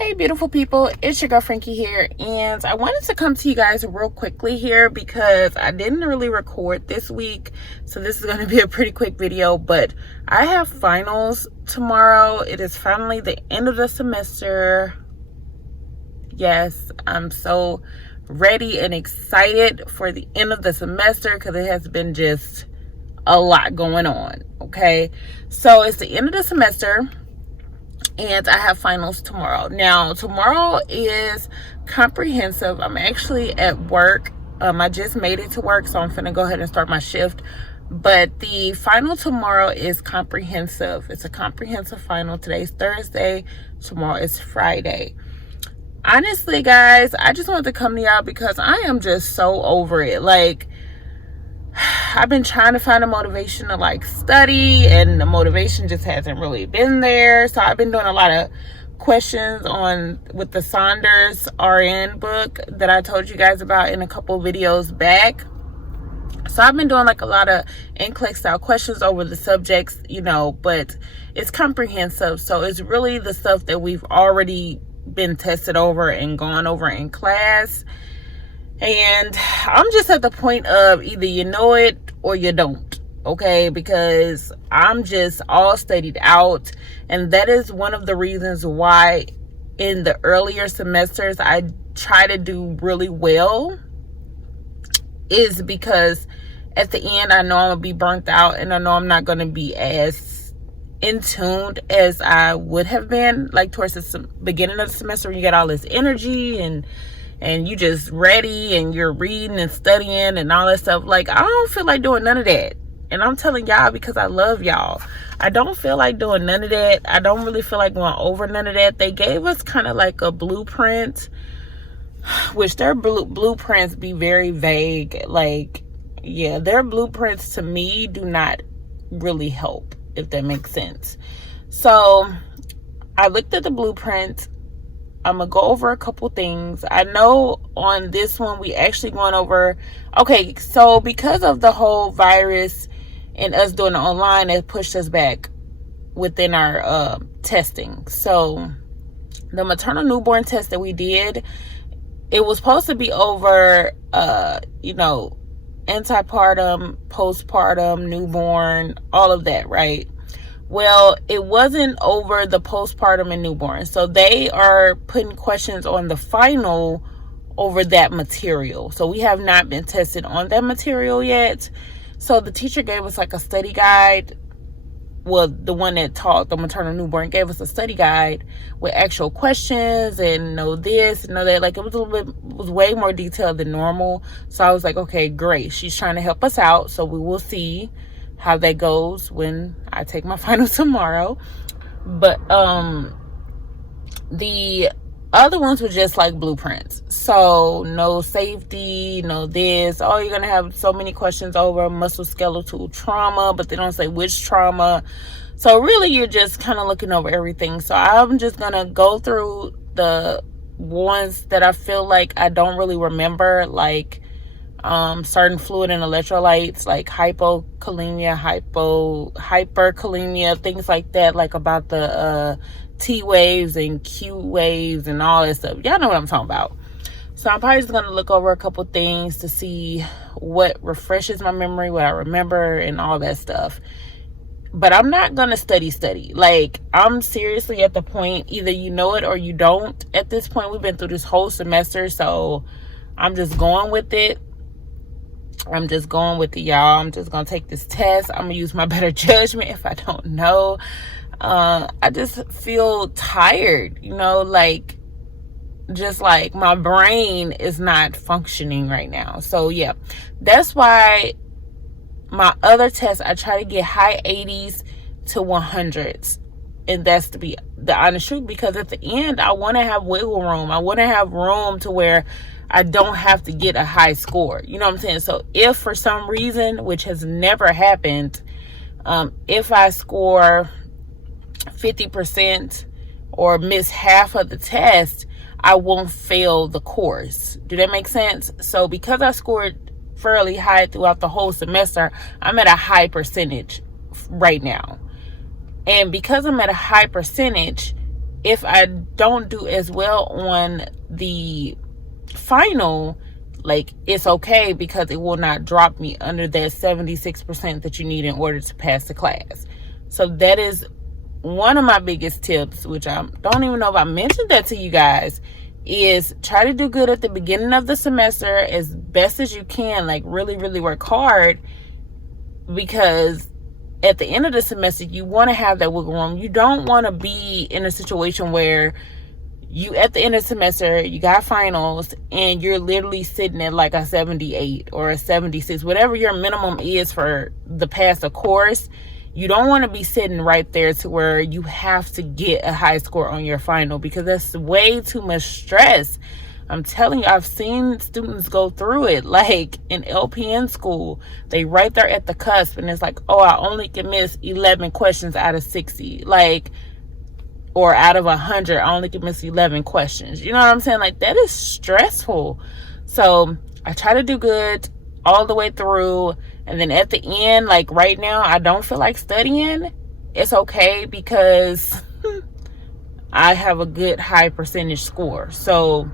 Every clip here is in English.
Hey beautiful people, it's your girl Frankie here, and I wanted to come to you guys real quickly here because I didn't really record this week, so this is going to be a pretty quick video. But I have finals tomorrow. It is finally the end of the semester. Yes, I'm so ready and excited for the end of the semester because it has been just a lot going on. Okay, so it's the end of the semester and I have finals tomorrow. Now, tomorrow is comprehensive. I'm actually at work. I just made it to work, so I'm finna go ahead and start my shift. But the final tomorrow is comprehensive. It's a comprehensive final. Today's Thursday. Tomorrow is Friday. Honestly, guys, I just wanted to come to y'all because I am just so over it. Like, I've been trying to find a motivation to like study, and the motivation just hasn't really been there. So I've been doing a lot of questions with the Saunders RN book that I told you guys about in a couple videos back. So I've been doing like a lot of NCLEX style questions over the subjects, but it's comprehensive. So it's really the stuff that we've already been tested over and gone over in class. And I'm just at the point of either you know it or you don't, okay? Because I'm just all studied out. And that is one of the reasons why in the earlier semesters I try to do really well, is because at the end I know I'm going to be burnt out, and I know I'm not going to be as in tuned as I would have been, like towards the beginning of the semester when you get all this energy and you just ready and you're reading and studying and all that stuff. Like, I don't feel like doing none of that. And I'm telling y'all because I love y'all. I don't feel like doing none of that. I don't really feel like going over none of that. They gave us kind of like a blueprint, which their blueprints be very vague. Like, yeah, their blueprints to me do not really help, if that makes sense. So I looked at the blueprint. I'm going to go over a couple things. I know on this one, we actually going over, okay, so because of the whole virus and us doing it online, it pushed us back within our testing. So the maternal newborn test that we did, it was supposed to be over, antepartum, postpartum, newborn, all of that, right? Well, it wasn't over the postpartum and newborn. So they are putting questions on the final over that material. So we have not been tested on that material yet. So the teacher gave us like a study guide. Well, the one that taught the maternal newborn gave us a study guide with actual questions and this and that. Like, it was was way more detailed than normal. So I was like, okay, great. She's trying to help us out. So we will see how that goes when I take my final tomorrow. But the other ones were just like blueprints. So no safety, no this. Oh, you're gonna have so many questions over musculoskeletal trauma, but they don't say which trauma. So really you're just kind of looking over everything. So I'm just gonna go through the ones that I feel like I don't really remember, like certain fluid and electrolytes, like hypokalemia, hyperkalemia, things like that, like about the T waves and Q waves and all that stuff. Y'all know what I'm talking about. So I'm probably just going to look over a couple things to see what refreshes my memory, what I remember, and all that stuff. But I'm not going to study. Like, I'm seriously at the point, either you know it or you don't. At this point, we've been through this whole semester, so I'm just going with it. I'm just going with it, y'all. I'm just going to take this test. I'm going to use my better judgment if I don't know. I just feel tired, like, just like my brain is not functioning right now. So, yeah, that's why my other test, I try to get high 80s to 100s. And that's to be the honest truth, because at the end, I want to have wiggle room. I want to have room to where I don't have to get a high score. You know what I'm saying? So if for some reason, which has never happened, if I score 50% or miss half of the test, I won't fail the course. Do that make sense? So because I scored fairly high throughout the whole semester, I'm at a high percentage right now. And because I'm at a high percentage, if I don't do as well on the final, like, it's okay, because it will not drop me under that 76% that you need in order to pass the class. So that is one of my biggest tips, which I don't even know if I mentioned that to you guys, is try to do good at the beginning of the semester as best as you can. Like, really, really work hard, because at the end of the semester, you want to have that wiggle room. You don't want to be in a situation where you, at the end of the semester, you got finals and you're literally sitting at like a 78 or a 76, whatever your minimum is for the pass a course. You don't want to be sitting right there to where you have to get a high score on your final, because that's way too much stress. I'm telling you, I've seen students go through it. Like in LPN school, they right there at the cusp, and it's like, oh, I only can miss 11 questions out of 60. Like, or out of 100, I only can miss 11 questions. You know what I'm saying? Like, that is stressful. So I try to do good all the way through. And then at the end, like right now, I don't feel like studying. It's okay, because I have a good high percentage score. So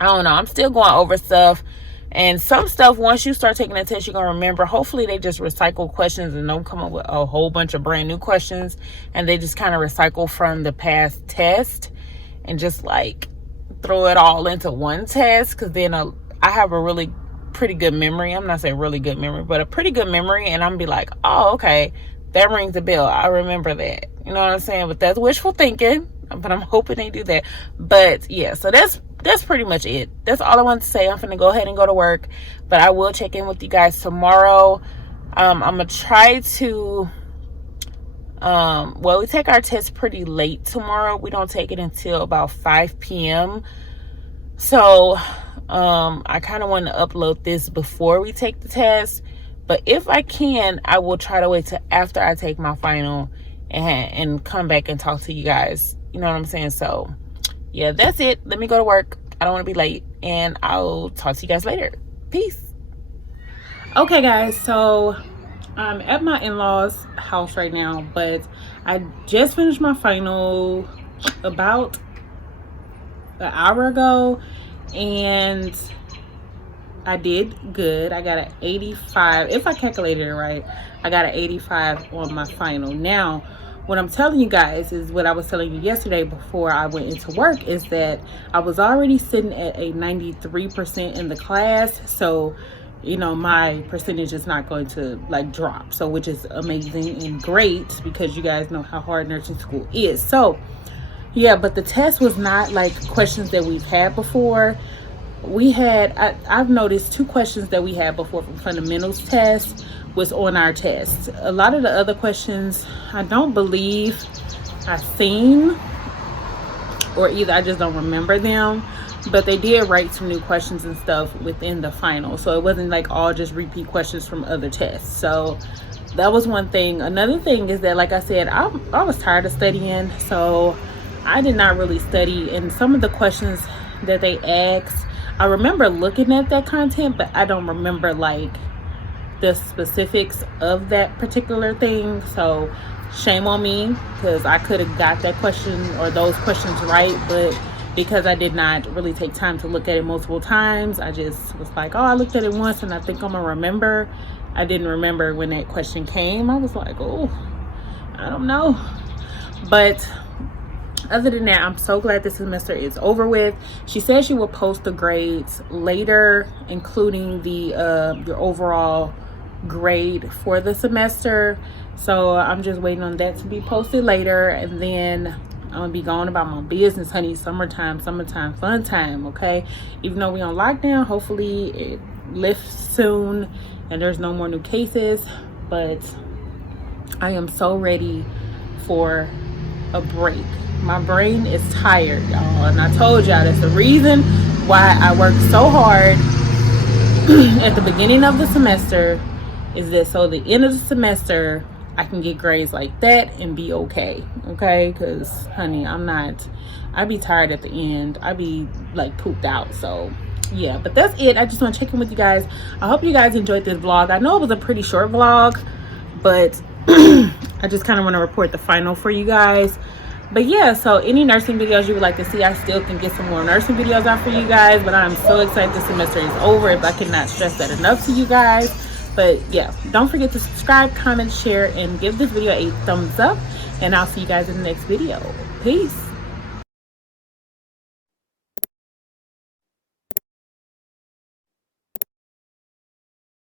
I don't know, I'm still going over stuff. And some stuff, once you start taking the test, you're going to remember. Hopefully they just recycle questions and don't come up with a whole bunch of brand new questions. And they just kind of recycle from the past test and just like throw it all into one test. Because then I have a really pretty good memory. I'm not saying really good memory, but a pretty good memory. And I'm be like, oh, okay, that rings a bell. I remember that. You know what I'm saying? But that's wishful thinking. But I'm hoping they do that. But yeah, so that's pretty much it. That's all I wanted to say. I'm gonna go ahead and go to work, but I will check in with you guys tomorrow. I'm gonna try to well, we take our test pretty late tomorrow. We don't take it until about 5 p.m. So I kind of want to upload this before we take the test, but if I can, I will try to wait till after I take my final and come back and talk to you guys. You know what I'm saying? So yeah, that's it. Let me go to work. I don't want to be late, and I'll talk to you guys later. Peace. Okay guys, so I'm at my in-laws house right now, but I just finished my final about an hour ago, and I did good. I got an 85. If I calculated it right, I got an 85 on my final. Now, what I'm telling you guys is what I was telling you yesterday before I went into work, is that I was already sitting at a 93% in the class. So, you know, my percentage is not going to like drop. So, which is amazing and great, because you guys know how hard nursing school is. So, yeah, but the test was not like questions that we've had before. We had, I've noticed 2 questions that we had before from fundamentals test was on our test. A lot of the other questions, I don't believe I've seen, or either I just don't remember them, but they did write some new questions and stuff within the final. So it wasn't like all just repeat questions from other tests. So that was one thing. Another thing is that, like I said, I was tired of studying, so I did not really study. And some of the questions that they asked, I remember looking at that content, but I don't remember like the specifics of that particular thing. So shame on me, because I could have got that question or those questions right, but because I did not really take time to look at it multiple times, I just was like, oh, I looked at it once and I think I'm gonna remember. I didn't remember when that question came. I was like, oh, I don't know. But other than that, I'm so glad this semester is over with. She said she will post the grades later, including the your overall grade for the semester. So I'm just waiting on that to be posted later, and then I'm gonna be going about my business, honey. Summertime, fun time, okay? Even though we on lockdown, hopefully it lifts soon and there's no more new cases. But I am so ready for a break. My brain is tired, y'all, and I told y'all that's the reason why I work so hard at the beginning of the semester, is that so the end of the semester I can get grades like that and be okay, because honey, I be tired at the end. I be like pooped out. So yeah, but that's it. I just want to check in with you guys. I hope you guys enjoyed this vlog. I know it was a pretty short vlog, but I just kind of want to report the final for you guys. But yeah, so any nursing videos you would like to see, I still can get some more nursing videos out for you guys. But I'm so excited the semester is over. If I cannot stress that enough to you guys. But yeah, don't forget to subscribe, comment, share, and give this video a thumbs up. And I'll see you guys in the next video. Peace.